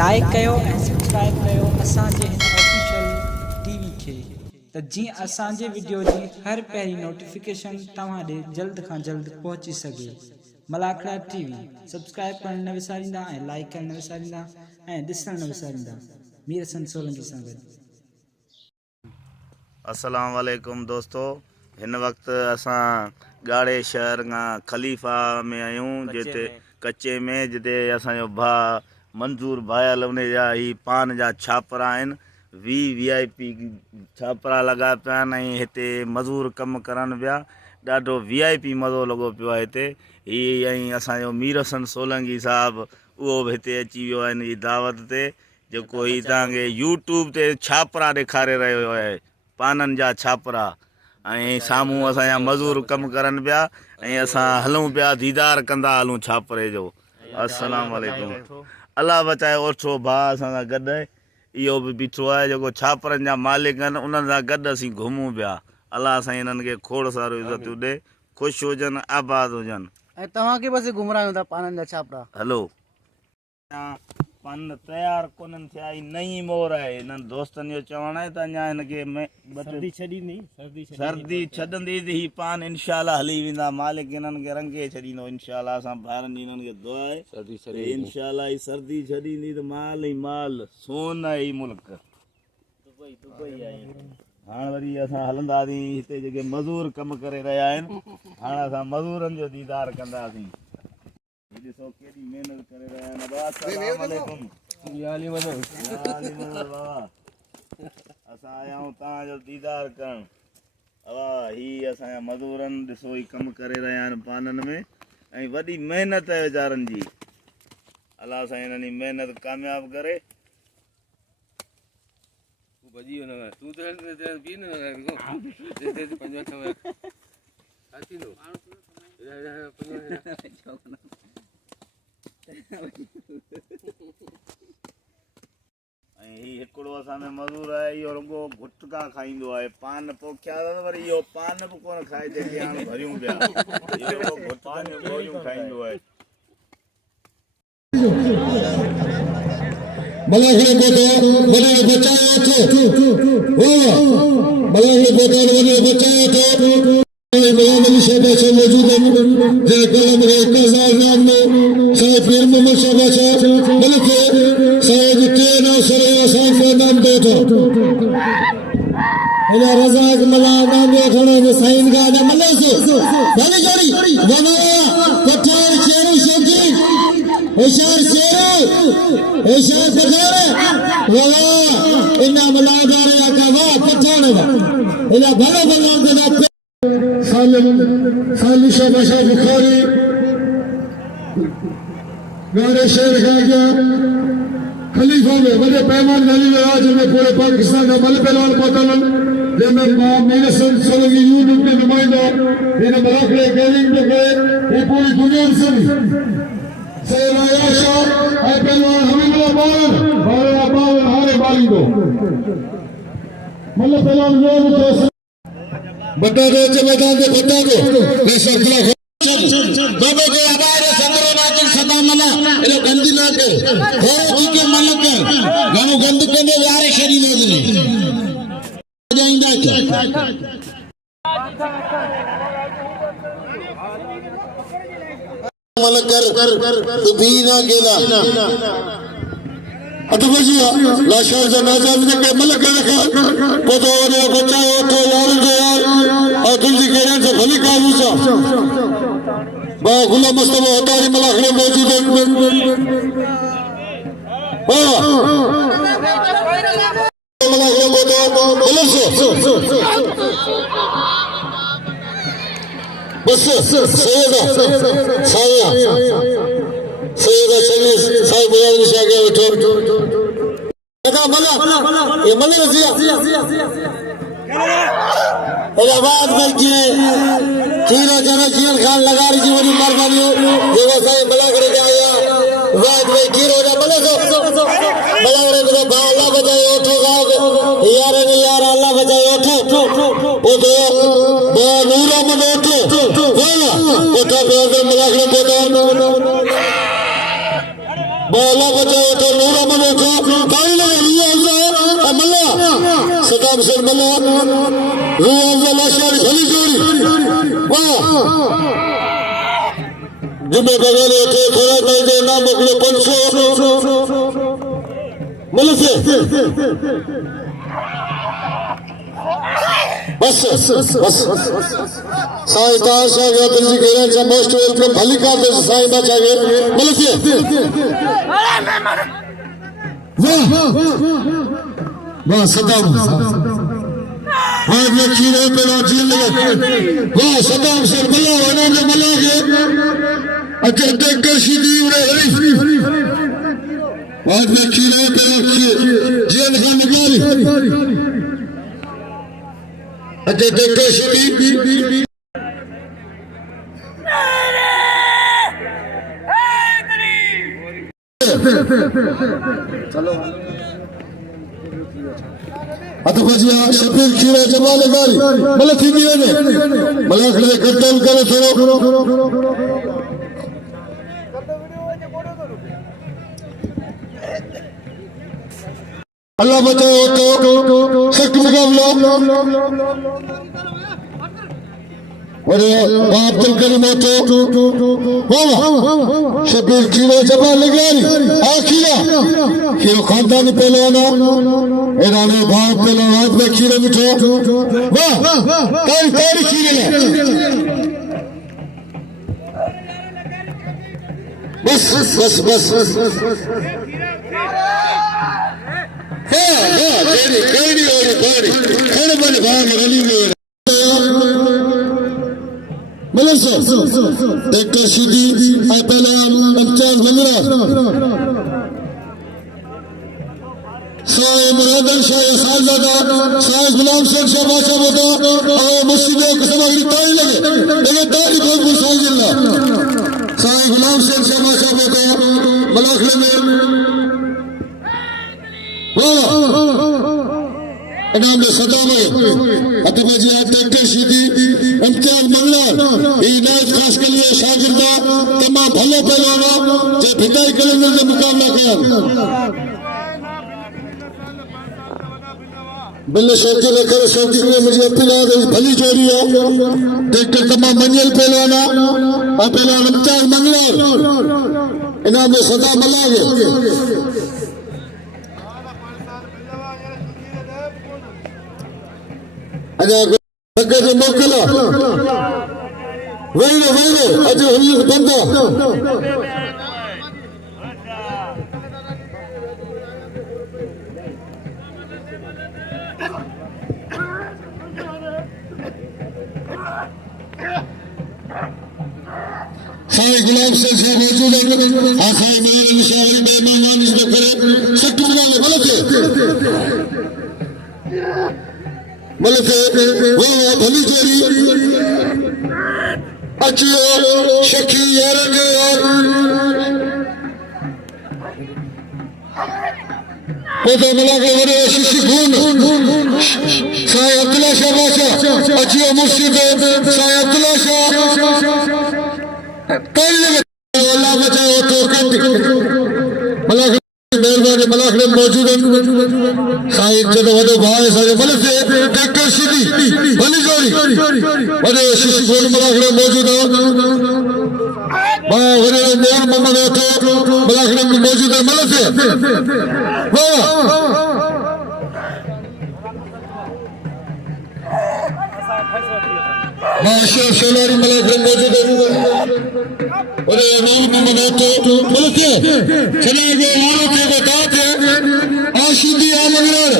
Like कयो ऐं subscribe कयो असांजे हिन ऑफिशियल टीवी खे त जीअं असांजे वीडियो जी हर पहिरीं नोटिफिकेशन तव्हां ॾे जल्द खां जल्द पहुची सघे। मलाखड़ा टीवी सब्सक्राइब करण न विसारींदा ऐं लाइक करण न विसारींदा ऐं ॾिसण न विसारींदा। मीर हसन सोलंकी सां गॾु। अस्सलाम वालेकुम दोस्तों, इन वक्त असां ॻाढ़े शहर खां खलीफ़ा में आहियूं जिते कच्चे में जिते असांजो भाउ मंज़ूर भायल उन जा ही पान जा छापरा आहिनि। VIP छापरा लॻा पिया आहिनि ऐं हिते मज़ूर कमु करनि पिया। ॾाढो VIP मज़ो लॻो पियो आहे हिते। ही ऐं असांजो मीर हसन सोलंकी साहिबु उहो बि हिते अची वियो आहे हिन जी दावत ते, जेको ही तव्हांखे YouTube ते छापरा ॾेखारे रहियो आहे, पाननि जा छापरा। ऐं साम्हूं असांजा मज़ूर कमु करनि पिया ऐं असां हलूं पिया, दीदार कंदा हलूं छापरे जो। अस्सलाम वालेकुम। अल्लाह बचाए ओठो भाउ असां सां गॾु इहो बि बीठो आहे जेको छापरनि जा मालिक आहिनि, उन्हनि सां गॾु असीं घुमूं पिया। अल्लाह साईं हिननि खे खोड़ सारो इज़तूं ॾे, ख़ुशि हुजनि, आबाद हुजनि। ऐं तव्हांखे बसि घुमरायूं था पाननि जा छापरा। हलो पान तयारु कोन्हनि थिया, ही नई मोर आहे। हिननि दोस्तनि जो चवणु आहे त अञा हिनखे सर्दी छॾंदी त ही पान इंशाल्लाह हली वेंदा। मालिक हिननि खे रंगे छॾींदो इंशाल्लाह। असां भाइरनि जी हिननि खे दुआ आहे इंशाल्लाह ही सर्दी छॾींदी त माल ई माल सोन आहे ही मुल्क। हाणे वरी असां हलंदासीं, हिते जेके मज़ूर कमु करे रहिया आहिनि, हाणे असां मज़ूरनि जो दीदार कंदासीं। ॾिसो केॾी महिनत करे रहिया आहिनि। अस्सलाम वालेकुम। बाबा असां आया आहियूं तव्हांजो दीदार करणु। वाह, ही असांजा मज़ूरनि ॾिसो ही कमु करे रहिया आहिनि पाननि में ऐं वॾी महिनत आहे वीचारनि जी। अलाह साईं हिननि जी महिनत कामयाबु करे। ऐं ही हिकिड़ो असां में मज़ूर आहे, इहो रुॻो गुटका खाईंदो आहे। पान पोखिया त वरी इहो पान बि कोन खाए जेके हाणे भरियूं पिया, इहो रुॻो गुटका जूं गोरियूं खाईंदो आहे। मलाखड़े को बने बचाया से मौजूद है पीर मोहम्मद शाह बल्कि शायद के नाम दे रजाक मला नाम खड़े साइन का मल्ले से भले जोड़ी बनाया पठार शेरू शोकी होशियार शेरू होशियार पठार वाह इना मलादार का वाह पठार इना भले भले का सालिश बशा बुखारी गारे शेर खा गया खलीफा में बड़े पैमान वाली आज में पूरे पाकिस्तान का बल पहलवान पहुंचलन जिनमें मेरे सोलंकी यूट्यूब के नुमाइंदा इन्हें मलाखड़े गेमिंग पे गए ये पूरी दुनिया से सैयद आयशा है पहलवान हमीदुल्लाह बावन हारे बाली को मतलब पहलवान लोग बता दो मैदान के बता दो बाबा के आबाद संग्रह नाचन सदा मना इलो गंदी ना कर होरे जी के मलक गानो गंद के यार शरीर ने जाइंदा क्या मलक कर तो भी ना गेला अतबजिया लाशर से नाजाब के मलक रखा को तो और बचाओ तो यार जो यार और दिल की गहराई से भली काबू सा बा गुलाम मुस्तफा हतारी मलाखड़े मौजूद है। मलाखड़े को तो बोलो बस सैयदा शमीस साहिब बुलाने से आगे बैठो लगा मला ये मले रसिया इलाहाबाद में की चीरा जरा जीवन खान लगा रही जी बड़ी मेहरबानी ये वैसे मलाखड़े के आया वाद में कीर हो जा मले सो मलाखड़े को भा अल्लाह बचाए उठो गाओ यार ने यार अल्लाह बचाए उठो वो तो बा नूरा में उठो बोला उठो पे मलाखड़े को बाला बचाओ तो नूरा मनो था ताई लगा लिया अल्लाह मल्ला सदाम सर मल्ला रुआ लाशार खली जोड़ी वाह जुमे बगैर थे थोड़ा नहीं दे ना बगले 500 मल्ला से बस साईं तार शाह गया तुझी घेरा चा मोस्ट वेलकम भली का दे साईं बचा गए मल्ला से वाह वाह सदाम वाह खीरे पे जील लगे वाह सदाम सर मल्ला वनो ने मल्ला के अच्छा टक्कर सीधी उड़े हरी वाह खीरे पे जील खान निकाली अच्छा टक्कर सीधी चलो अतो बजिया शबीर खीरा जमाले गाली मतलब थी नहीं है मतलब खड़े कंट्रोल करो थोड़ो अल्लाह बचाओ तो सख्त मुकाबला और अब्दुल करीम तो वाह शबीर खीरा जमाले गाली आखिरा खीरो खानदानी पहलवाना इन्होंने भाव पहलवान हाथ में खीरे मिठो वाह तारी खीरे ले बस बस बस केड़ी और बाड़ी खड़े बने भाग रली में मतलब से डॉक्टर सीधी आई पहलवान इम्तियाज मंगरा साईं मुरादन शाह सालजादा साईं गुलाम शेख शाह बादशाह बता और मस्जिद के समागरी ताई लगे लेकिन तारी बहुत मुसाल जिल्ला साईं गुलाम शेख शाह बादशाह बता मलाखले में वाह इनाम ने सदा में अतबे जी डॉक्टर सीधी इम्तियाज मंगला ये नायत खास के लिए शागिर्दा तमाम भलो पहलवाना जो भिटाई कैलेंडर से मुकाबला किया बिल्ले शौकी लेकर शौकी में मुझे अपील आ गई भली जोड़ी है डॉक्टर तमाम मंजिल पहलवाना और पहलवान इम्तियाज मंगला इनाम ने सदा मल्ला गए अगे जो मोकला वही अजो हुई बंदा साईं गुलाम शेख साहब मौजूद है साईं मेरे निशावरी मेहमान इसमें करे सख्त बुलाने मतलब वो भली जोड़ी अचियो शकी यार पोता मिला के वरे शिशी खून साईं अब्दुल्ला शाह बादशाह अचियो मुर्शिद साईं अब्दुल्ला शाह कई लगे अल्लाह बचाओ तो मेहरबानी मलाखड़े मौजूद साईं जो वो भाव सारे भले से डॉक्टर सीधी भली जोड़ी वरे शिशी खून मलाखड़े मौजूद वाह वरे मोहन मोहम्मद तो मलाखड़े में मौजूद है मले से वाह अशरफ सोलारी मलाखड़े मौजूद है और नाम मोहम्मद तो बोलते चले गए लारो के बताते आशिदी आलमगीर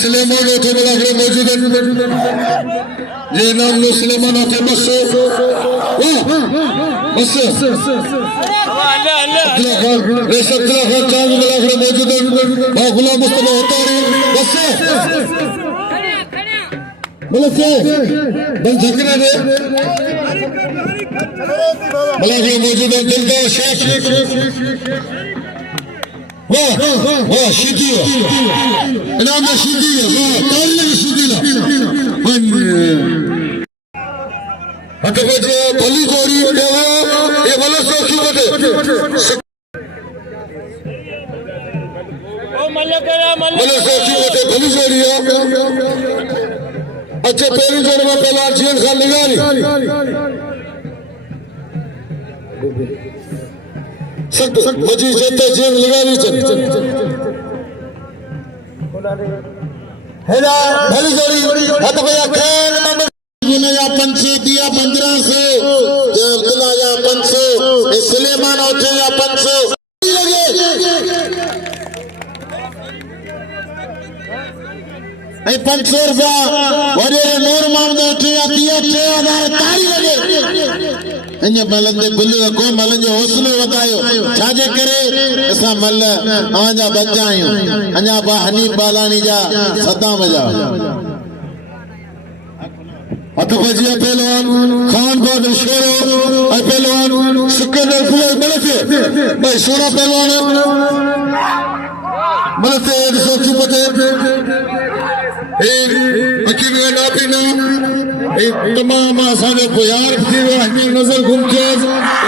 सुलेमान तो मलाखड़े मौजूद है ये नाम लो सुलेमान थे बस बस अब्दुल्ला खान रेस अब्दुल्ला खान चांद मलाखड़े मौजूद है गुलाम मुस्तफा होता है बस मतलब से बल झकना दे मलाखड़े मौजूद है दिलदार शेख वाह वाह सीधी इनाम में सीधी है वाह ताली सीधी ला अटपजे भली जोड़ी ये भले सोखी बटे भले सोखी बटे भली जोड़ी अच्छे पहली जोड़ में पहला जीवन खान निगारी सख्त मजी जेते जीवन निगारी हेला भली जोड़ी अटपजे खेल या 500 दिया 1500 अब्दुल्ला या 500 सुलेमान उठे या 500 लगे 500 रुपया वरे नूर मामदो उठे या 3000 तारी लगे अन्य मलन दे गुल रखो मलन जो हौसलो वधायो छाजे करे असा मल आजा बच्चा आयो अन्या बा हनीफ बालानी जा सदाम जा अतफजिया पहलवान खान बहादुर शेरो और पहलवान सिकंदर फुल मलसे भाई सोना पहलवान मलसे सोची पते अकीब ना पीना तमाम आसाने को यार फिर हमें नजर घूम के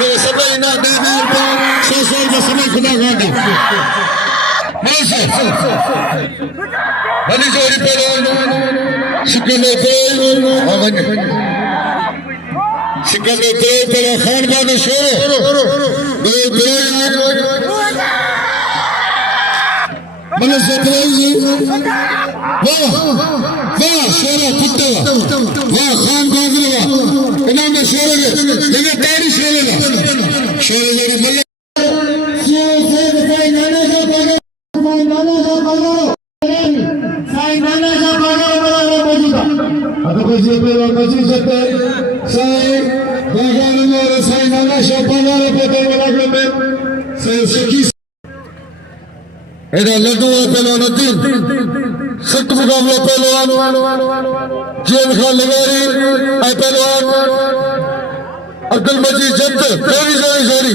ये सब ना दे दे सो का समय खुदा खाते मलसे बड़ी जोड़ी पहलवान सिकंदर सिकंदर पहले खान बहादुर शेरो मलस जी वाह वाह शेरा कुत्ता वाह खान बहादुर वाह इनाम शेरे लेकिन तारी शेरे मलस लड्डू पहलवान सख्त मुकाबला पहलवान जेल खान लगारी पहलवान अब्दुल मजीद जब्त पहली जोड़ी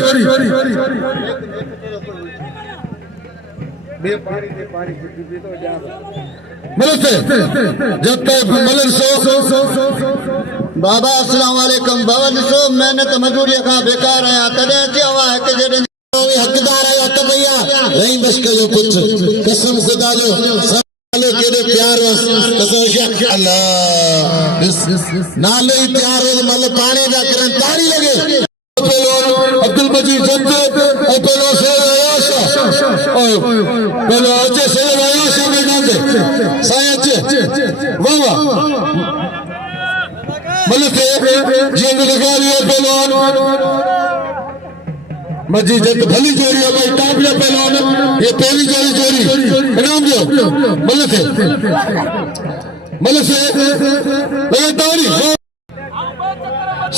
जब तक मलन सो बाबा अस्सलाम वालेकुम बाबा ॾिसो महिनत मजूरी खां बेकार आहियां तॾहिं चयो आहे कि जॾहिं हक़दार आयो त भैया रही बस कयो पुत्र कसम खुदा जो नालो केॾो प्यार अल्लाह नालो ही प्यार हो मल पाणे जा करन तारी लगे अब्दुल मजीद जब्त और पहलो शेर आयाशा और पहलो अचे शेर आयाशा मैदान दे सायच वाह वाह मलके जेंद लगाली पहलवान मजीद जब्त भली जोड़ी है भाई टॉप या पहलवान ये पहली जोड़ी इनाम दो मलके लगे तारी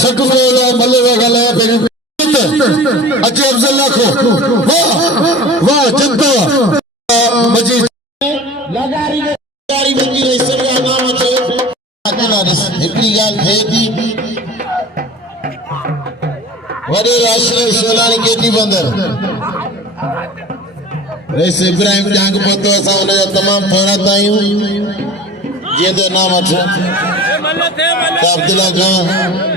सक बोला मलवा गला पहली अच्छे अफजल लाखो वाह वाह जब्ता मजीद लगारी बची रही सरगा नाम छे एकड़ी गाल थे थी वडे राष्ट्रीय सोलानी केटी बंदर रेस इब्राहिम जांग पतो असा उन तमाम फरत आयूं जे दो नाम छे अब्दुल्ला खान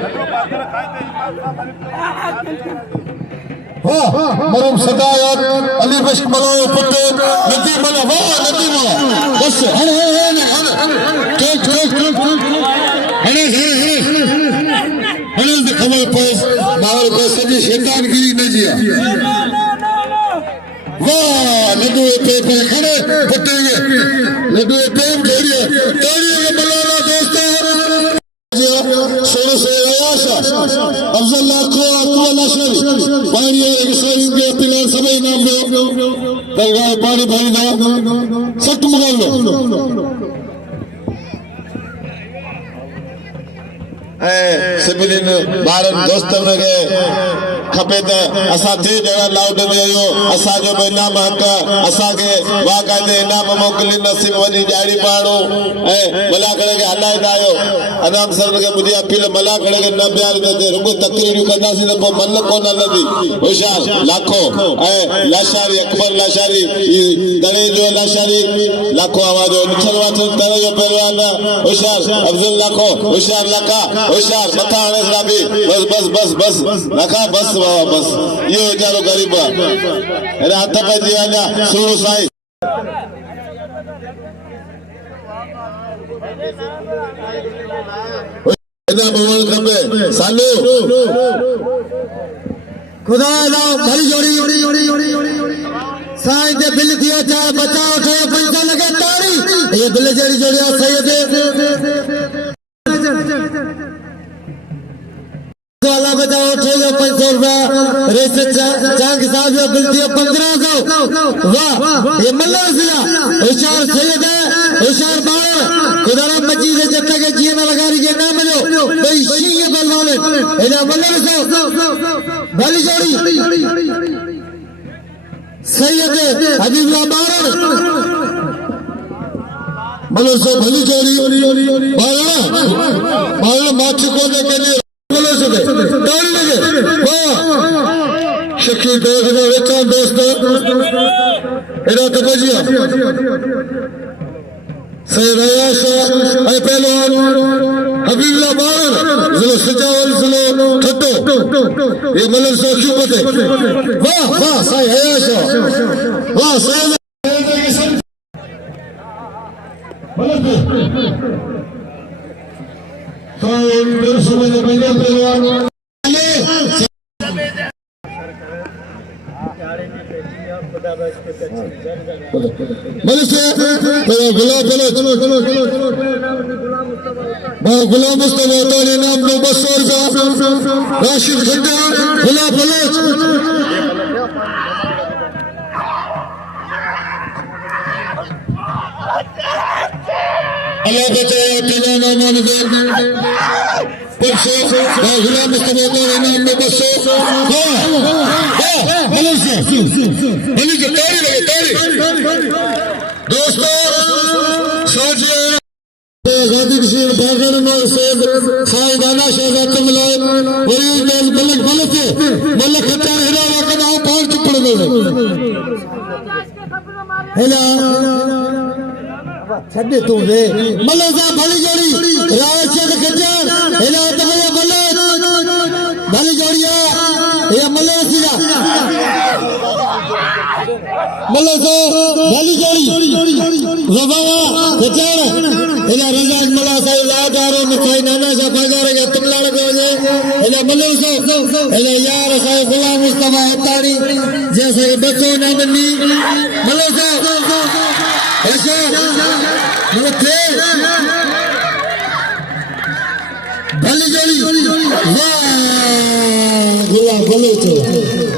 मरम सदायत अली बश्क मलो पुटे नदी मला वाह नदी मला बस हने ठीक हने से खबर पास मार को सभी शैतानगिरी न जिया वाह नदू पे खड़े पुटेंगे नदू पे ढेरिए मलाला दोस्तों सोने से आयाशा अफजल लाखो अकबल अशरी पानी और इस्राइल के पिलर सभी नाम दो दरगाह पानी भाई ना सख्त मुकाबला सभी भारत दोस्तों में गए खपे त असां थे जणा लाउड में आयो असांजो बि इनाम हक़ असांखे बाक़ाइदे इनाम मोकिली नसीब वॾी ॾियारी पाणो ऐं मलाखड़े खे हलाईंदा आहियो अनाम सर खे मुंहिंजी अपील मलाखड़े खे न ॿियारींदे रुगो तकरीरियूं कंदासीं त पोइ मन कोन हलंदी होशियार लाखो ऐं लाशारी अकबर लाशारी दड़े जो लाशारी लाखो आवाज़ निठल वाथल दड़े जो पहलवान होशियार अफजल लाखो होशियार लका होशियार मथा हाणे साबी बस बस बस बस लखा बस बाबा बस इहो वीचारो ग़रीब आहे अरे हथ पइजी वञा सुणो साईं इना बोल खपे सालू खुदा दा भली जोड़ी साईं दे बिल दियो चाहे बचाओ चाहे पैसा लगे ताड़ी ये बिल जोड़ी जोड़िया सही वाला बचाओ 500 रुपया रेस चांग साहब जो बिल दिया 1500 वाह ये मल्ला सिया होशियार सैयद है होशियार बार खुदारा मजीद जब तक जीवन लगा रही है ना मिलो भाई शी बलवाने इधर मल्ला साहब भली जोड़ी सैयद हबीबुल्लाह बार मल्ला साहब भली जोड़ी बार माच को के लिए शकील दोस्त सैयद पहलवान हबीबुल्लाह बार जिलो सजावल जिलो ठट्टो ये मलक सो क्यों बते वाह वाह सैयद हयाशा वाह सैयद पहलवान गुलाम मुस्तफा ताले नाम नो 200 रुपया राशिद खट्टर गुलाब बलोच अल्लाह बचाए तेरा नाम गुलाम मुस्तफा ताले नाम नो 200 दोस्तों सोचिए आजादी कशीर भागन में सैयद साइदाना शहजाद मिलाए वरीद मलक मलक खट्टा हिला वक्त आओ पार चुपड़ गए हिला छड्डे तू वे मलक साहब भली जोड़ी राशिद खट्टर हिला तो भैया मलक भली जोड़िया ये मलक सीधा मलक साहब भली जोड़ी रबाया खट्टर इला रजाक मला साईं लादारो मिठाई नाना सा बाजार के तुमलाड़ को जे इला मल्लो सो इला यार साईं गुलाम मुस्तफा हतारी जैसे बच्चों ने बनी मल्लो सो ऐसे मुझे भली जोड़ी वाह गुलाम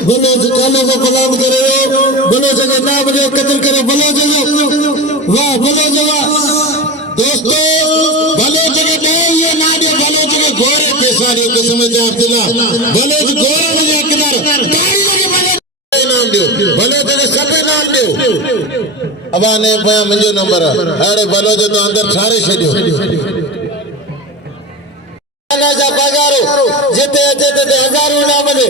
बलोच कालो को गुलाम करे बलोच का नाम जो कत्ल करे बलोच वाह बलोच वाह दोस्तों बलोच के नहीं ये ना दे बलोच के गोरे पैसा दे के समझदार दिला बलोच गोरे में जाकर तारी लगे बलोच नाम दो बलोच के सब नाम दो अब आने पाया मुझे नंबर अरे बलोच तो अंदर सारे छड़ियो ना जा बाजारो जेते जेते हजारों नाम दे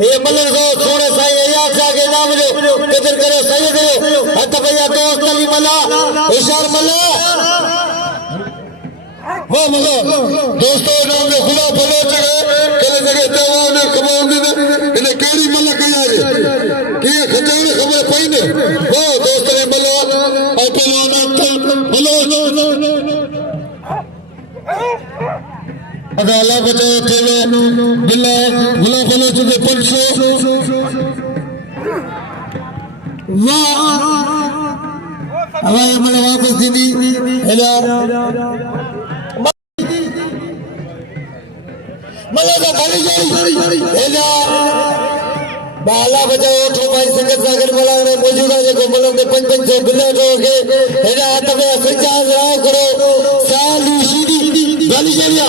ये मल्लर को सोने साईं याद जाके नाम दे कदर करे सही दे हत भैया दोस्त अली मल्ला होशियार मल्ला वो मल्ला दोस्तों नाम दे खुदा भलो चले कले जगह तवा ने कमाल ने इने केड़ी मल्ला कया जे के खजाने खबर पई ने वो दोस्त ने मल्ला और पहलवान भलो अगर अल्लाह बचाए थे बिल्ला गुला फलो चुके 500 वाह अब मैंने वापस दीदी हेला मलका खाली जोड़ी हेला बाला बचाओ तो भाई संगत सागर वाला ने मौजूदा जो मतलब के 5-5 बिल्ला हो के हेला तबे सच्चा राव करो सालू सीधी गली जरिया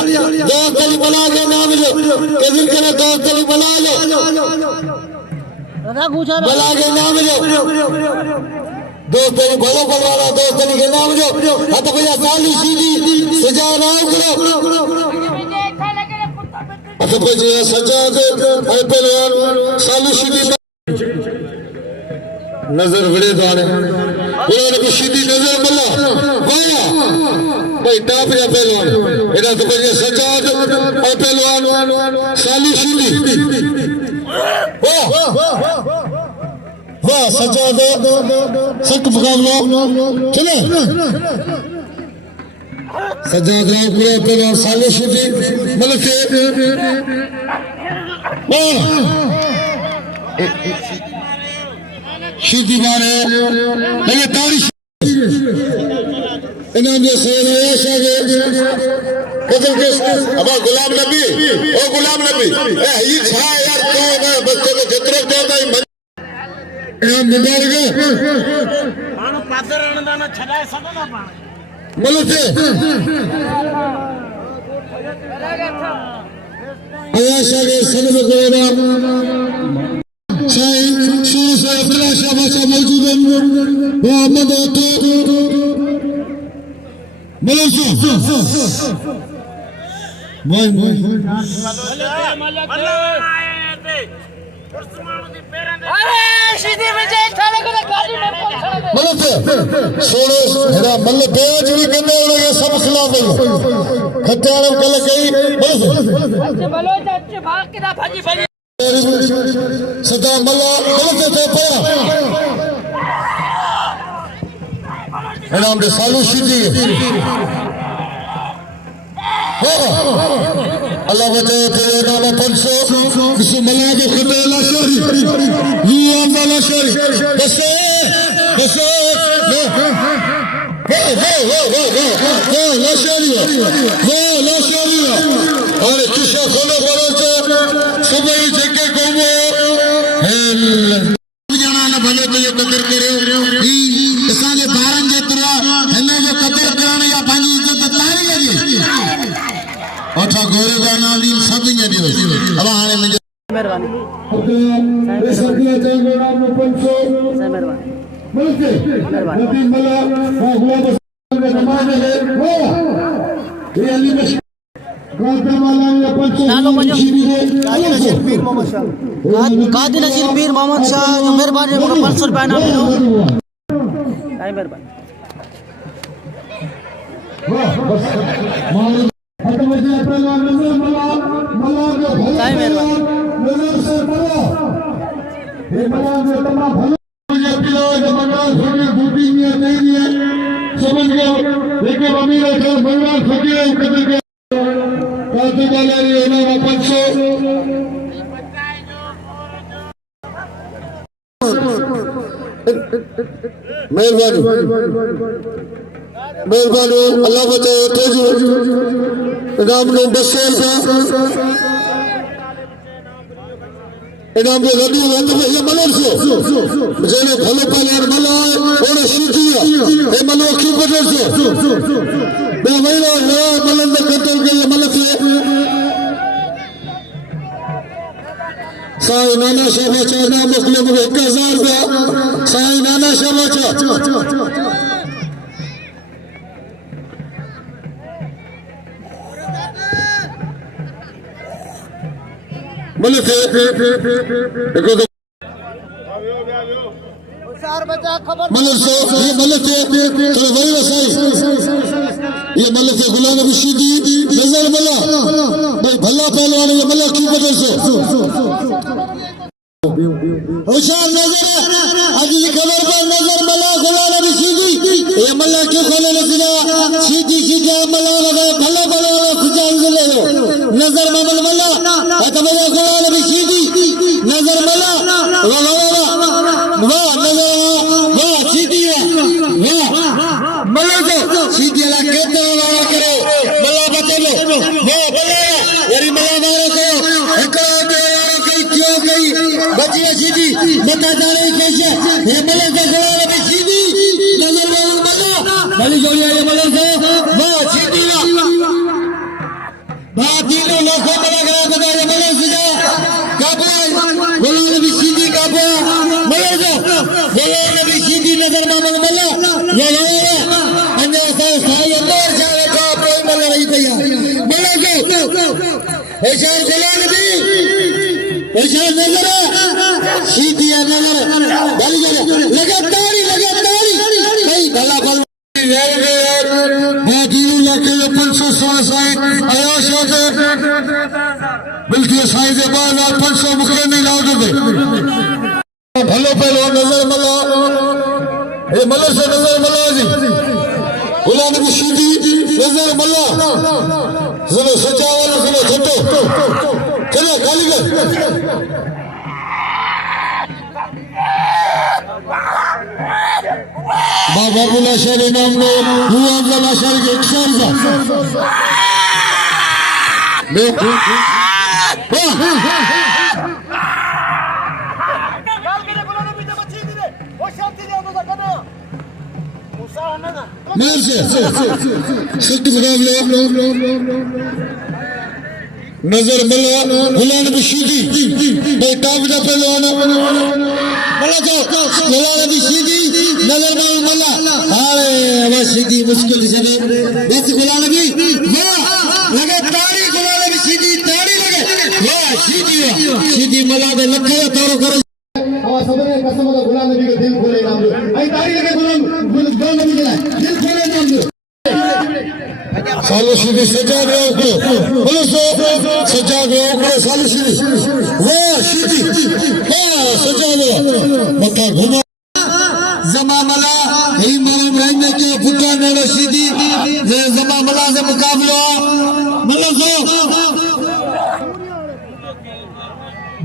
दो गली बना के नाम लो कदिर करे दोस्त ने बना लो दादा पूछा बला के नाम जो दोस्त ने भलो भलवाना दोस्त ने के नाम जो हत भैया साली सीधी सजा राव करो हत भैया सजा दे ऐ पहलवान साली सीधी नजर विड़े दाने उन्होंने को सीधी नजर मिला वाया भाई टाप या पहलवान एड़ा तो भैया सजा दे ऐ पहलवान साली सीधी वाह सजा दे सख्त मुकाबला चले सजा दे पूरे पहलवान साली सीधी मतलब से वाह सीधी मारे लगे ताड़ी इनाम जो सेल है शागे कदम के अब गुलाम नबी ओ गुलाम नबी ए ये छा यार तो ना बच्चे को जतरो देता ही इनाम मिल गए मानो पादर अनदाना छडाए सको ना पाण बोलते आया शागे सनद गोरा शाही शुरू से अब्दुल्ला शाह बादशाह मौजूद हैं मोहम्मद अतो मलसो मोय अरे सीधी विजय खाने को गाड़ी में मलते सोने हेरा मल्ल बेज भी करने वाले सब खिलाफ है खत्यारम कल गई अच्छे बोलो अच्छे भाग के ना भाजी भाजी सदा मल्ला गलत थे पया इनाम दे सालू सीधी अल्लाह बचाए तेरे नाम 500 किसी मल्ला के खुद लाशरी यू आम लाशरी बस बस वो लाशरी और किसा खोले बड़े से सुबह ही जगह घूमो जना न भले भले कदर करे ई असांजे ॿारनि जेतिरा हिन जो कदर करण या पंहिंजी इज़त तारी लॻे ओठा गोरे जा नाम दी सभी ने दियो अब हाणे मुंहिंजो मेहरबानी सदिया चंगे नाम 500 मेहरबानी मिलके नबी मला गुलाम के नमाज है वो ये अली में गादवाला या 500 नालो मजो सीधी है कादी नसीर पीर मोहम्मद शाह कादी नसीर पीर मोहम्मद शाह जो मेहरबानी को 500 रुपया इनाम मिलो काई मेहरबानी वाह बस मारो हट बजे पहलवान नजर मला जो काई मेहरबानी नजर से मला ये मला जो तमाम भलो ये किलो जो मंगल खोके बूटी में नहीं है समझ गए लेकिन अमीर है मंगल खोके कदर के कादी वाला ये नाम 500 मेहरबानी मेहरबानी अल्लाह बचाए तेजू इनाम नो 200 इनाम जो रबी वत में ये मलर से जेने भलो पालन मला और सीधिया ए मलो की बदल से बे वैलो ना मलन में कतल के मलक से साई नाना शाह बचा ना मोकले में 1000 रुपया साई नाना शाह बचा मलक देखो तो मलक से ये मलक है तो वही वसाई ये मलक है गुलाम नबी सीधी नजर मला भाई भला पहलवान ये मलक की वजह से होशियार नजर आज की खबर पर नजर मला गुलाम नबी सीधी ये मलक क्यों खोले नजर सीधी सीधी मला लगा भला भला खुजान ले लो नजर ममल मला तो भैया गुलाम नबी सीधी नजर मला वाह वाह नजर वाह सीधी वाह मलक सीधी ला कहते वाला करो मला बचे लो वाह भला यारी मला मारो करो एकड़ा दे कई क्यों गई बचिया सीधी बता जा रही कैसे ये मलक गुलाम नबी सीधी नजर मला भली जोड़िया ये मलक वाह सीधी वाह तीनों लोगों मला करा होशियार गुलाम दी होशियार नजर सीधी नजर भली जगह लगातार कई गला बल बादीलू लाके 516 साई आयाश होते बिल्कुल साई दे बाद 500 मुके नहीं लाउड दे भलो पहलो नजर मला ये मलर से नजर मला जी गुलाम की सीधी नजर मला सुनो सच्चा वाला सुनो छोटो चलो खाली कर बाबा बुला शहर नाम में हुआ बुला शहर के इक्शर जा मेर से सख्त मुकाबले नजर मला गुलाम की सीधी बेटा भी पहलवान मला तो गुलाम की सीधी नजर मला अरे अब सीधी मुश्किल से बस गुलाम की वाह लगे ताड़ी गुलाम की सीधी ताड़ी लगे वाह सीधी मला दे लखे तारो करो और सबने कसम का गुलाम नबी के दिल खोले नाम दो आई ताड़ी लगे गुलाम नबी के दिल खोले नाम दो सालो सीधी सजा गया को बोलो सजा गया को सालो सीधी वाह सीधी वाह सजा गया मक्का घुमा जमा मला ही मरम रहने के पुत्रा ने सीधी ये जमा मला से मुकाबला मतलब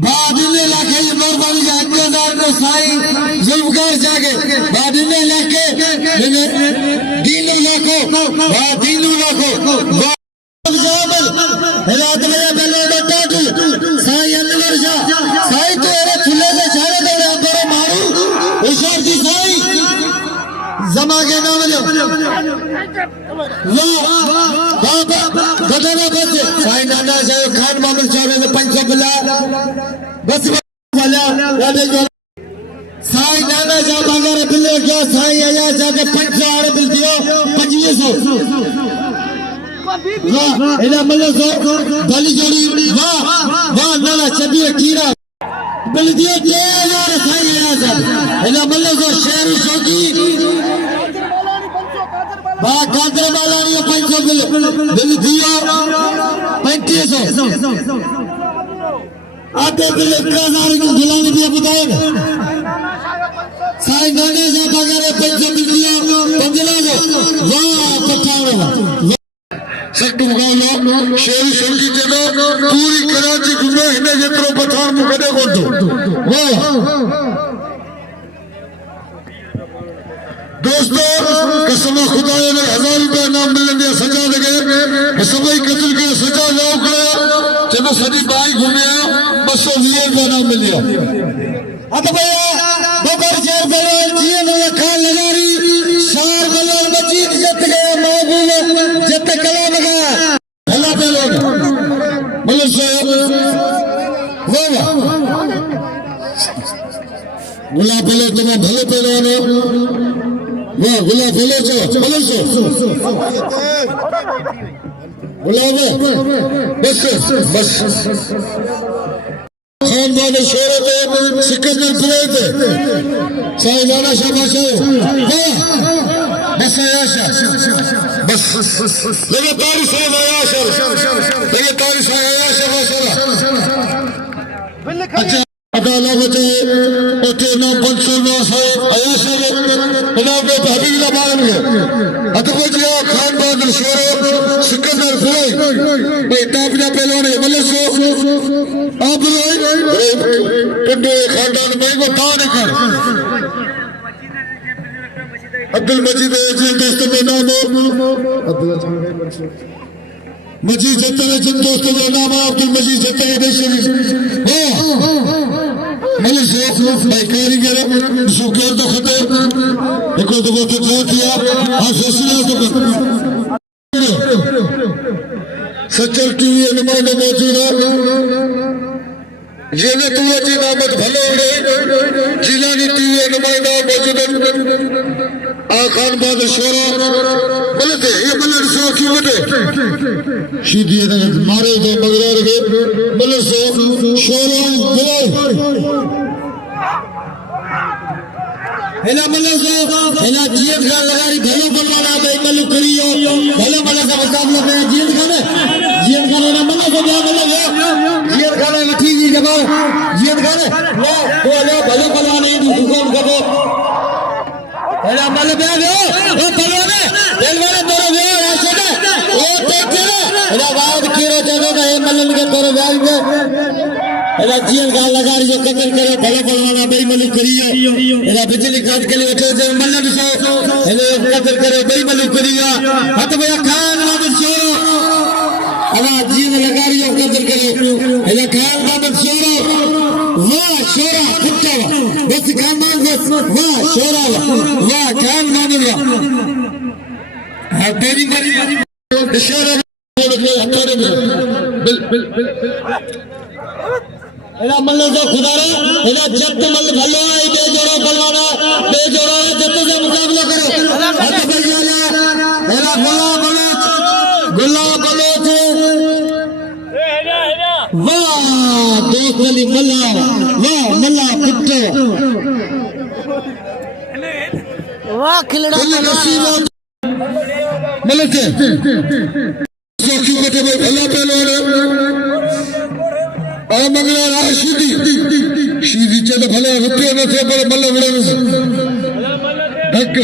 बादने लाके मेहरबानी जाके को साई जुल्मगार जाके बादने लाके दीनों लाखों दीनों लाखों जामल रात में पहले बटाटू साई अनवर शाह साई तो अरे खुले से छाड़े दे पर मारू होशियार की साई जमा के नाम लो बाबा बताना बस साई नाना साहब खान मामल साहब ने 500 बिला बस वाला साई नाना साहब अगर बिल क्या साई आया जाके 500 आड़े बिल दियो 2500 वाह इला मल्लो सो भली जोड़ी वाह वाह नाना चबिए कीड़ा बिल दियो 3000 साई आया जाके इला मल्लो सो शेर शौकी वाह कादर मालानी 500 बिल दियो 3500 आते बिल 1000 को गुलाम दिया बताएगा साई नाना साहब अगर 500 बिल दियो 1500 वाह पठाओ सख्त मुकाबला शेर शौकी जदो पूरी कराची घुमे हिने जेतरो पठान को कदे कोन तो वाह दोस्तों कसम खुदा ने 1000 रुपया नाम मिलने सजा लगे सभी कत्ल के सजा लाओ करा जब सदी बाई घूमे 220 रुपया नाम मिलिया अत भैया बकर शेर बलवान जी ने खान लगारी शार बलवान मजीद जत गया महबूब जत कलाम गया भला पहलवान मतलब साहब वाह गुला पहले तुम भले पहलवान वाह गुला पहले जो बोलो सो गुलाब बस बस खानदान शोहरत सिकंदर पुरे साई नाना शाबाश वाह बस आयाशा बस लगे तारीख से आयाशा लगे तारीख से आयाशा माशाल्लाह अच्छा अदाला बचे ओटे ना 509 से आयाशा इनाम के हबीबुल्लाह बारन के अतबजिया खानदान शोहरत सिकंदर पुरे बेटा अपना पहलवान मलसो आप पिंडे खानदान में को तान कर अब्दुल मजीद जी दोस्त में नाम मजीद जत्ते जिन दोस्त में नाम अब्दुल मजीद जत्ते बेशरी हां मलिक से भाई कारीगर सुकर तो खते एको तो को किया हां फैसला तो सचल टीवी नुमाइंदो मौजूद है ये ने तू जी नामत भलो उड़े जिलानी टीवी नुमाइंदा मौजूद खान बहादुर शोरा बोलते ये मल्लर सो क्यों बटे सीधी मारे तो मगरार के मल्लर सो शोरा बोले हेला मल्लर सो हेला जीत खान लगारी भलो बनवाना भाई मल्लू करियो भलो मल्लर का मुकाबला में जीत खान हेला मल्लर सो जा मल्लर जीत खान ठीक ही जगह जीत खान लो बोलो भलो बनवाने हुकुम करो हेला मल्लर पे गयो ओ पलवाने रेलवे तोरो गयो ऐसे ने ओ टेक करे हेला गांव कीरो जगह का हे मल्लर के तोरो ब्याज के हेला जीएल का लगारी जो कत्ल करे भलो बनवाना भाई मल्लू करियो हेला बिजली काट के लिए उठे जे मल्लर सो हेले कत्ल करे भाई मल्लू करियो हट भैया खान बहादुर सो हेला जीएल लगारी जो कत्ल करे हेला खान बहादुर सो वाह शोरा कुत्ता बस खान बहादुर वाह शोरा वाह खान बहादुर हां तेरी शोरा हेला मल्लर सो खुदारा हेला जब मल्ल भलो है बेजोड़ा बलवाना बेजोड़ा जब से मुकाबला करो हट भैया हेला गुल्ला बलोच वाह दोस्त अली मल्ला वाह मल्ला कुत्तो वाह खिलड़ा मल्लर से सो क्यों बटे भाई भला पहलवान आ मंगला राशिदी सीधी चल भला रुपये न थे पर मल्ल बड़े ढक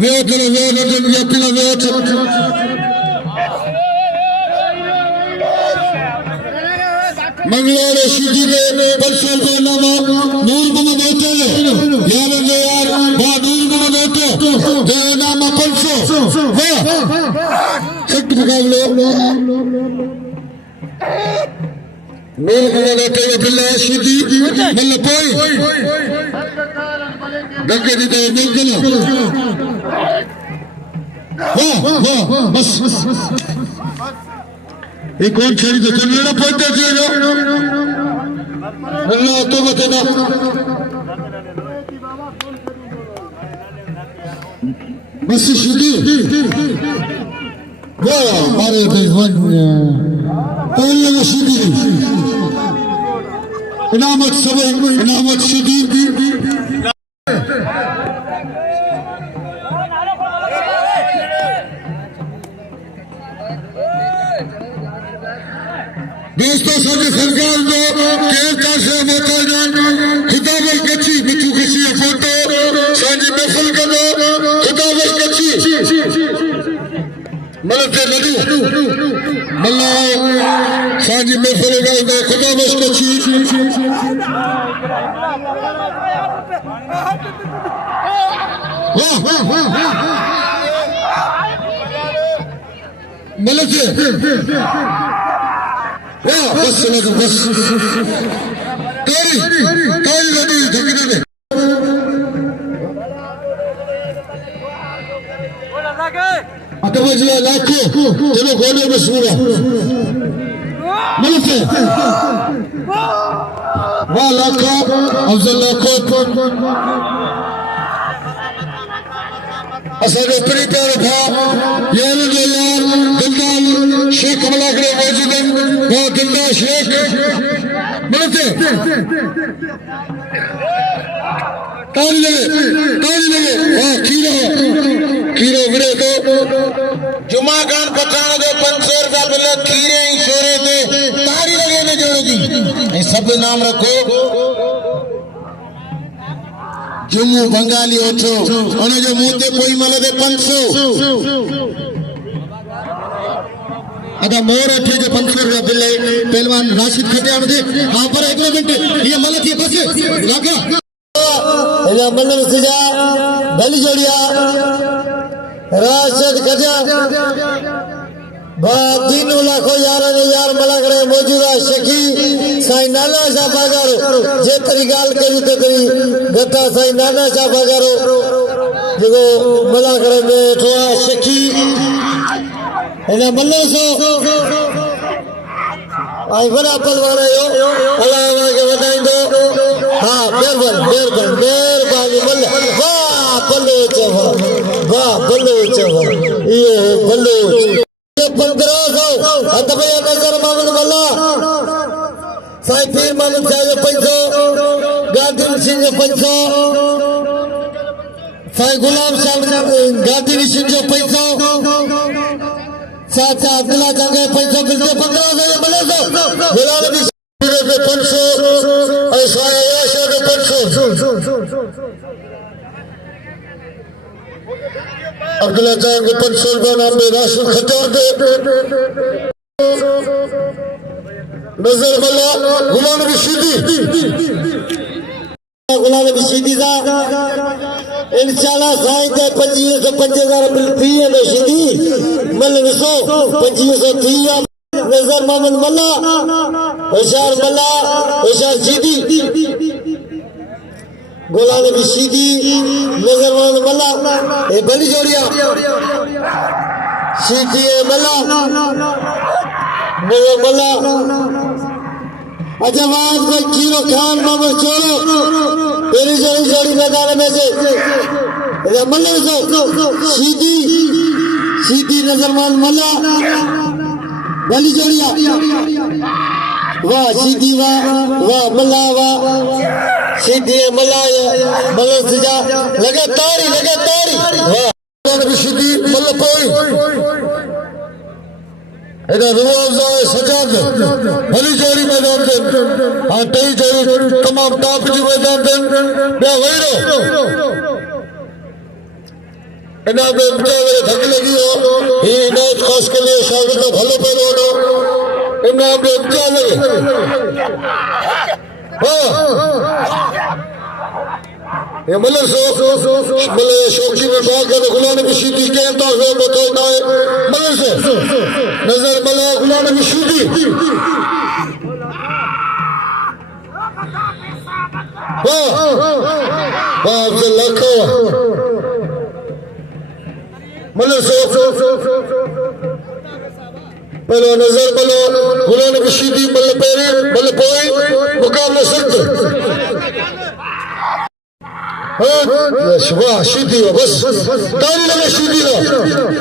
वे चलो वे नजर या पिला वे मंगला राशिदी ने परसों को नामा नूर मोहम्मद होते यार यार बा नूर मोहम्मद होते दे नामा परसों वाह सख्त मुकाबले मेल करा के बिल्ला सीधी मल्ल पोई धक्के दी तो मिल गया वाह वाह बस ये कौन छड़ी तो चलना पड़ता है जो अल्लाह तो बता बस सीधी वाह मारे बेजवान पहले सीधी इनामत सब इनामत सीधी दोस्तों साझे सरकार जो केरता से मोता खुदा बल कच्ची मिठू कच्ची फोटो साझी महफिल का दो खुदा बल कच्ची मलक लडू मल्ला साझी महफिल का दो खुदा बल कच्ची वाह मलक वाह बस लगा बस तेरी लड़ी धकने दे अतवजला लाखों चलो गोले में सूरा मलक वाह लाखों अफजल लाखों असर अपनी प्यार था यार दिलदार शेख कमला करे मौजूद है वो दिलदार शेख बोलते ताली लगे वाह खीरो गिरे तो जुमा खान पठान जो 500 रुपया मिले खीरे ही शोरे थे तारी लगे ने जोड़ो जी सब नाम रखो जम्मू बंगाली ओछो उन जो मुंह ते कोई मले दे 500 अदा मोर अठे जो 500 रुपया बिल पहलवान राशिद खटियान दे हां पर एक मिनट ये मले थी बस लागा एला मल्लर सिजा बली जोड़िया राशिद खटिया बा 3 लाखों यार ने यार मला करे मौजूदा शकी साई नाना शाह बागारो जे तरी गाल करी तो तरी गता साई नाना शाह बागारो जो मला करे में ठोआ शकी एना मल्लो सो आई बड़ा पलवान आयो अल्लाह के बताई दो हां मेहरबानी मल्ल वाह बलोच वाह बलोच ये बलोच 1500 अदबया नजर मोहम्मद मल्ला साईं पीर मोहम्मद साहिब पैसो गांधी सिंह जो पैसो साईं गुलाम साहब गांधी सिंह जो पैसो चाचा अब्दुल्ला जंगे पैसो बिल्कुल 1500 बलोच गुलाम नबी 500 और साईं आयशा के 500 अब्दुल्ला जान को 500 रुपया नाम में राशन खर्चा दे नजर मल्ला गुलाम नबी सीधी सा इंशाल्लाह साईं ते 2550 बिल थी है सीधी मल ॾिसो 2500 थी है नजर मोहम्मद मल्ला होशियार सीधी गुलाम नबी सीधी नजर मोहम्मद मल्ला ये बली जोड़िया सीधी है मल्ला मल्ला अच्छा बात कोई कीरो खान मोहम्मद चोरो तेरी जोड़ी मैदान में से मल्ला सीधी नजर मोहम्मद मल्ला बली जोड़िया वाह सीधी वाह मल्ला वाह सीधी मल्ला सजा लगे तारी वाह सीधी मल्ला पोई इधर रुआवजा सजाद बली जोड़ी मैदान दे हाँ टई जोड़ी तमाम टॉप जी मैदान दे बया वहीरो इन्हें बे बेचारे थक लगी हो ये इनायत खास के लिए शागिर्द भलो पहलो हो इन्हें बे बेचारे हाँ ये मलर शौकी में बाग कर गुलाम नबी सीधी के अंदर से बताओ ना मलर से नजर मल्ला गुलाम नबी सीधी वाह आपसे लाखों मलर से पहले नजर मल्ला गुलाम नबी सीधी मल्ला पेरी मल्ला पोई मुकाबला सख्त वाह सीधी हो बस ताली लगे सीधी हो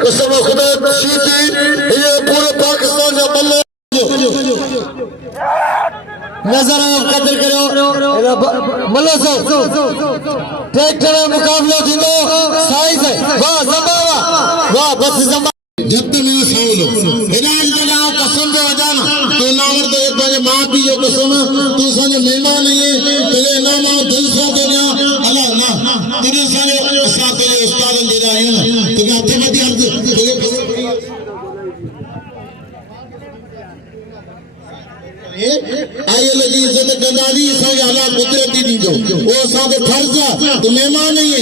कसम खुदा सीधी ये पूरे पाकिस्तान का मल्ला नजर कदर करो मल्ला साहब ट्रैक्टर मुकाबला थींदो साईं से वाह जंबा वाह बस जंबा जब तक मैं साउलो इलाज लगाओ कसम जो अजाना तो नावर तो एक बार मां पी जो कसम तू साने मेहमान नहीं तेरे नाम दिल से देना अल्लाह ना तेरे साने साथ तेरे उस्ताद दे रहा है ना तो क्या थे मत अर्ज तेरे आये लगी इज्जत गंदारी सागे हालात कुदरती दी दो वो साथे फर्ज तो मेहमान नहीं है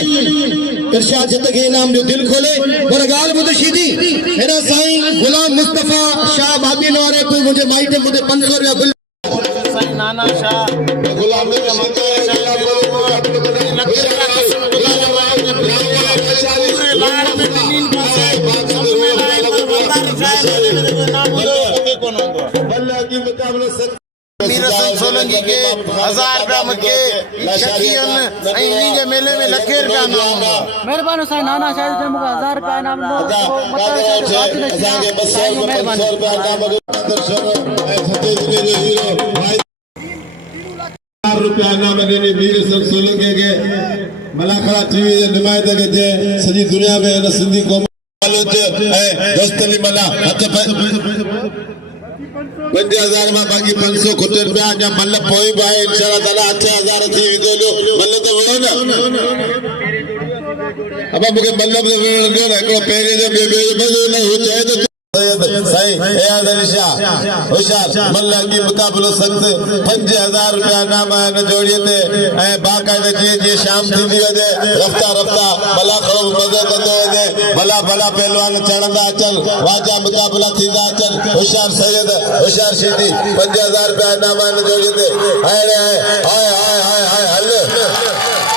इरशाद जत के नाम जो दिल खोले पर गाल मुझे सीधी मेरा साईं गुलाम मुस्तफा शाह बाबी नवारे को मुझे माइटे मुझे 500 रुपया साईं नाना शाह गुलाम ने सोलंकी के 1000 रुपया मके शकीन इन जे मेले में लखे रुपया नाम मेहरबानी साईं नाना शाह जे मुका 1000 रुपया नाम नो असांखे 200 रुपया नाम रुपया नाम देने वीर सब सोलंकी के मलाखड़ा टीवी जे नुमाइंदे के थे सॼी दुनिया में इन सिंधी क़ौम दोस्तली मला हथ 5000 में बाकी 500 खुटे रुपया जा मल पोई भाई इंशाल्लाह ताला 8000 थी विदो मल तो वणो ना अब मुके मतलब जो ना को पेरे जो बे न हो चाहे तो साईं एयाद अली शाह होशियार मल्ला की मुकाबलो सख्त 5000 रुपया नाम न जोड़िए ते ए बाकायदा जी शाम थी वजे रफ्ता भला खरो मदद कंदो वजे भला पहलवान चढ़ंदा चल वाजा मुकाबला थींदा चल होशियार सैयद होशियार सीधी 5000 रुपया नाम न जोड़िए ते हाय हल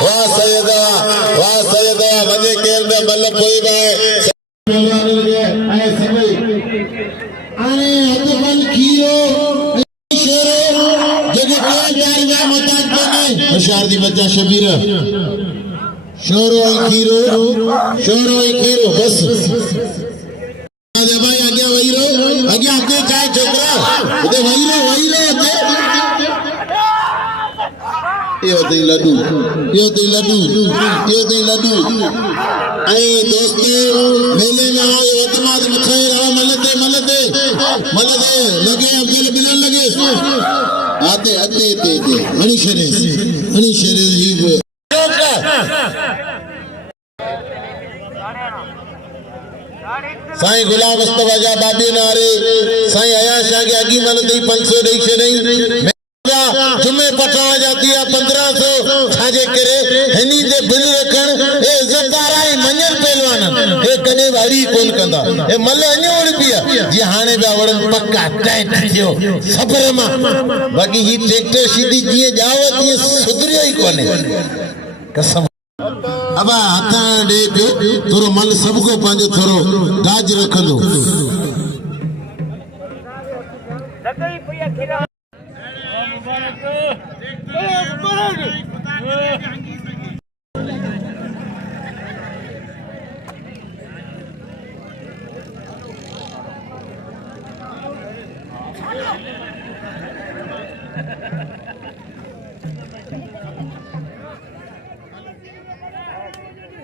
वाह सैयद मजे केर में मल पोई भाई होशियार दी बच्चा शोरो ऐं खीरो बस भाई अॻियां वही रहो अॻियां अॻिते छा आहे छोकिरा हिते वही रहो इहो अथई लॾू ऐं दोस्तो मेले में आओ वतमाद मथे रहो मलते लगे अब्दुल बिलाल लगे आते हणी शरे ही साईं गुलाम मुस्तफा जा बाबी नारे साईं अयाश शाह के अगी मन दी 500 ॾेई छॾई जुमे पठाण जा दिया 1500 छाजे करे हनी दे बिल रखण ए इज्जतदारा ऐं मञल पहलवान ए कने वारी कोन कंदा ए मल अञो वण पिया जी हाणे बि वड़न पक्का टाइट थियो सबर मां बाक़ी ही ट्रैक्टर सीधी जीअं जाव तीअं सुधरियो ई कोने कसम अब हाथ ॾे पियो थोरो मन सभु को पंहिंजो थोरो गाज रखंदो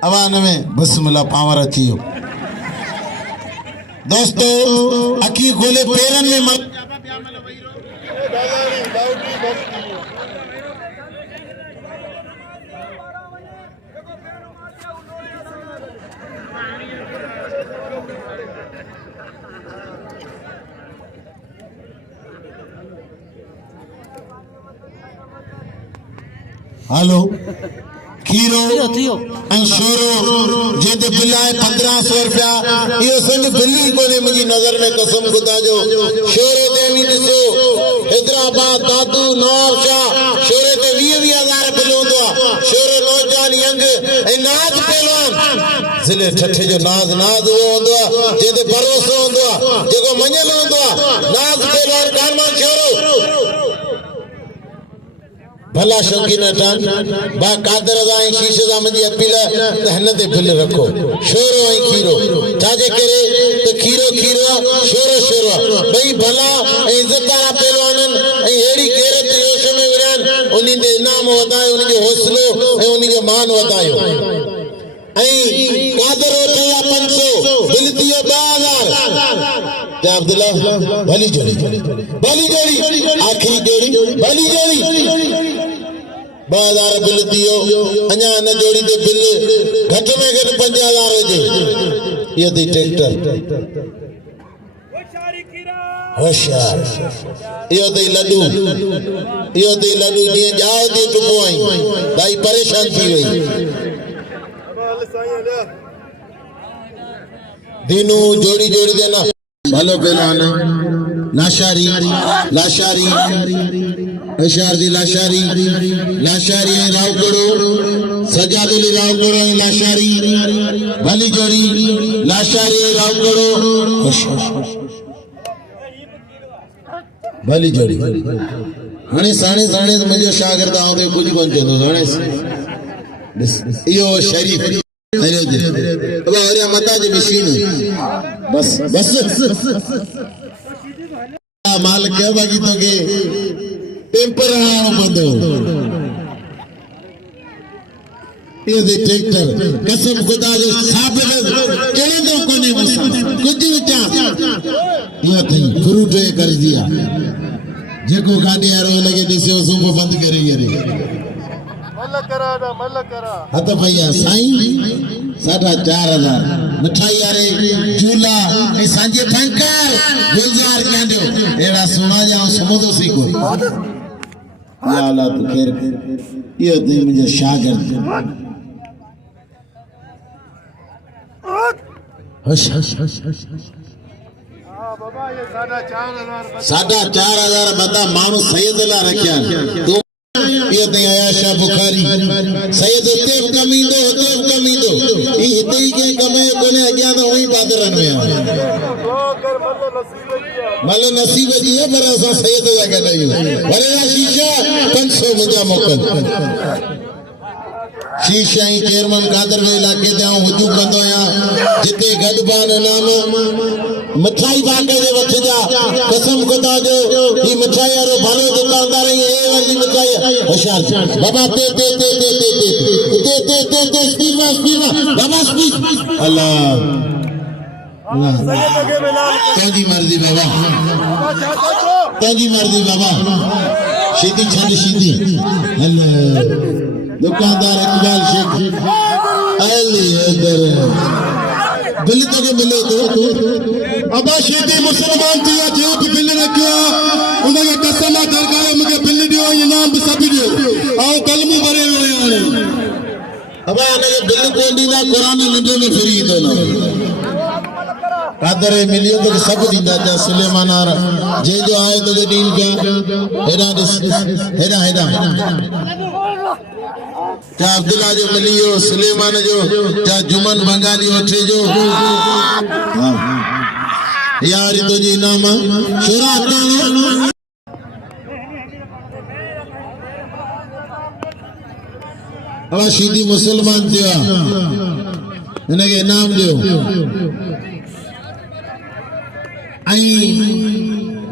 अवान में बिस्मिल्लाह पावर अची वियो दोस्तो अखी खोले पेरन में हेलो खीरो ऐं शोरो जेते बिल आहे 1500 रुपया इहो संग बिल ई कोने मुंहिंजी नज़र में कसम खुदा जो शोरे ते बि ॾिसो हैदराबाद दादू नवाब शाह शोरे ते 20,000 बिल हूंदो आहे शोरो नौजवान यंग ऐं नाज़ पहलवान ज़िले ठठे जो नाज़ उहो हूंदो आहे जेते भरोसो हूंदो आहे जेको मञल हूंदो आहे नाज़ पहलवान कानमान शोरो भला शौकीन अठान बा कादर दा ऐं शीशे दा मुंहिंजी अपील त हिन ते बिल रखो शोरो ऐं खीरो छाजे करे त खीरो शोरो ॿई भला ऐं इज़तदार पहलवाननि ऐं अहिड़ी गैरत जोश में विढ़नि उन्हनि ते इनाम वधायो उन्हनि जो हौसलो ऐं उन्हनि जो मान वधायो ऐं कादर वठिया 500 बिल थियो 2000 अब्दुल्ला भली जोड़ी आखिरी जोड़ी भली जोड़ी 2000 बिल दियो अञा न जोड़ी ते बिल घट में घट 5000 हुजे ये दी ट्रैक्टर होशियार यो दे लड्डू जी जाओ दी टुपो आई दाई परेशान थी वई दिनू जोड़ी देना भलो पहलवान लाशारी अशार दी लाशारी रावगढ़ो सजादुल रावगढ़ो लाशारी भली जोड़ी लाशारी रावगढ़ो भली जोड़ी हाणे साणे मुंहिंजो शागिर्द आऊं ते कुझु कोन चवंदो हाणे इहो शरीफ मता जी मशीन बस मालिक बाकी तो के टेम्पर बंदो ये दे ट्रैक्टर कसम खुदा जो साबित चले तो कोने मुसा कुछ विचा ये थी फ्रूट कर दिया जेको गाड़ी आरो लगे दिसो सुबह बंद करे यारे मल करा हत भैया साईं 4,500 मिठाई यारे झूला ए सांजे फंकर गुलजार कांडो एड़ा सुना जाओ समझो सीखो या अल्लाह तू खैर ये दे मुझे शागिर्द हश बाबा ये 4,500 बता मानु सैयद ला रखया तू ये ते आयाशा बुखारी सैयद ते कमींदो ई हिते ही के कमे कोने अगिया तो वही बादरन में मल नसीब जी है पर असा सैयद या के नहीं भले शीशा 500 मुजा मोकल शीशाई चेयरमैन कादर वे इलाके ते हुजूम कंदो आहियां जिते गडबान नाम मिठाई बाके जे वठ जा कसम खुदा जो ही मिठाई वारो भलो दुकानदार ही ए वाली मिठाई होशियार बाबा ते ते ते ते ते ते ते ते ते स्पीमा बाबा स्पीक अल्लाह तेरी मर्जी बाबा तेरी मर्जी बाबा सीधी छड़ सीधी अल्लाह दुकानदार इकबाल शेख अली इधर बिल तक मिले तो अबा शेदी मुसलमान थी जो बिल रखिया उनके कसम दरगाह मुझे बिल दियो इनाम भी सब दियो आओ कलमी भरे हुए आने अबा उनके बिल को दीना कुरान नंदे में फ्री दो ना कादर मिलियो तो सब दीदा जा सुलेमान आर जे जो आए तो दीन का हेडा हेडा क्या अब्दुल्ला जो मिलियो सुलेमान जो क्या जुमन बंगाली उठे जो यार तो जी नाम शुरा अब सीधी मुसलमान दिया इनके नाम जो आई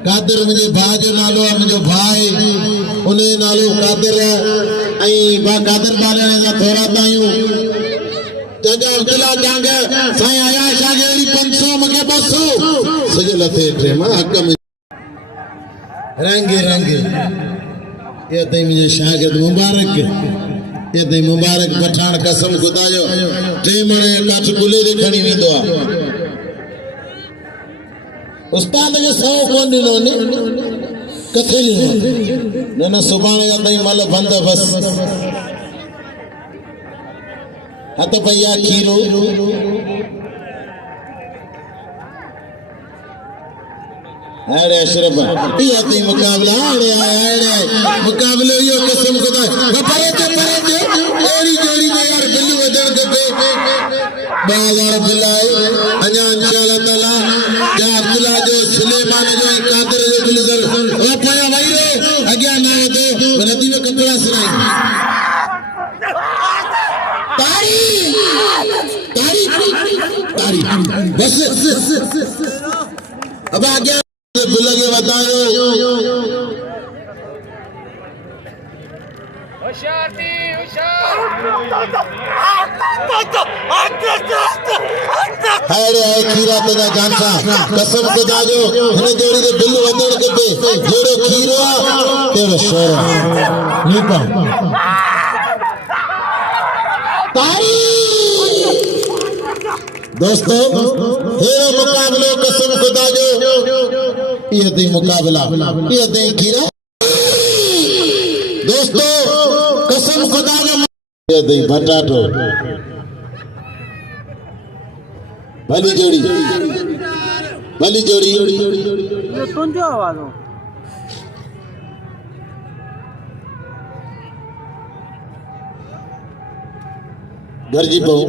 कादर मुझे भाई जो नालो है मुझे भाई उन्हें नालो कादर आई बा कादर बाले ने थोड़ा तायूं जजा अब्दुल्ला जांग साईं आया शागिरी 500 मके 200 सजे लथे ट्रेमा हक में रंगे रंगे ये तई मुझे शागिर्द मुबारक ये तई मुबारक पठान कसम खुदा जो ट्रेमणे काठ गुले दे खणी विंदो आ उस्ताद जो 100 कोन दिनो ने कथे न न सुभाणे जा तई मल बंद बस हत भैया खीरो अरे अशरफ ये तई मुकाबला अरे मुकाबले यो कसम खुदा परे एड़ी जोड़ी ने यार बिल्लू वदन के बाजार बिलाए अजा इंशाअल्लाह ताला जा अब्दुल्ला जो सुलेमान जो कादर जो बिलजर ओ पाया भाई रे अगिया ना दे नदी में कपड़ा सुनाई तारी तारी तारी बस अब आगे बुलगे बताओ होशियारी होशियार अरे खीरा तेरा जानसा कसम खुदा जो हने जोड़ी दे बिल्लू वदड़ के पे जोड़ो खीरो तेरा शोर नीपा तारी दोस्तों हेरो मुकाबलो कसम खुदा जो ये दे मुकाबला ये दे खीरा दोस्तों कसम खुदा जो ये दे बटाटो भली जोड़ी ये तुंजो आवाज हो दर्जी बहु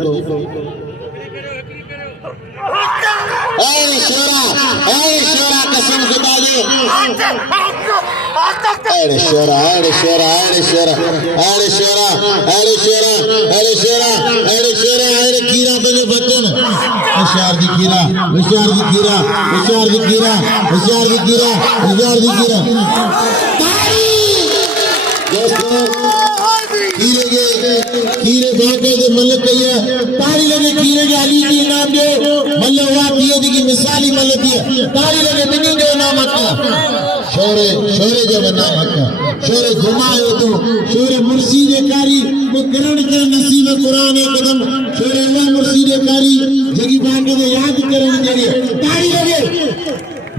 ऐ शोरा कसम खुदा जो अरे शोरा अरे खीरा बने बच्चन होशियार दी खीरा दोस्तों खीरे बाके दे मल्ल कहिया तारी लगे खीरे के अली जी नाम दे मल्ल हुआ पिए दी की मिसाली मल्ल दिया तारी लगे मिनी दे नाम अक्का शोरे जो नाम अक्का शोरे घुमायो तो शोरे मुर्शीदे कारी को करण के नसीब कुरान कदम शोरे हुआ मुर्शीदे कारी जगी बाके दे याद करण जरिए तारी लगे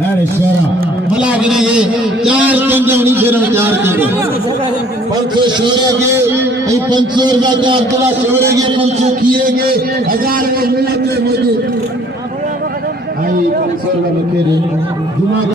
अरे शोरा भला कि नहीं ये 4 कंजा नहीं फिर 4 कंजा 500 शोरे के 500 रुपया का अब्दुल्ला शोरे के 500 खीरे के 1000 के मिलते मुझे आई 500 रुपया में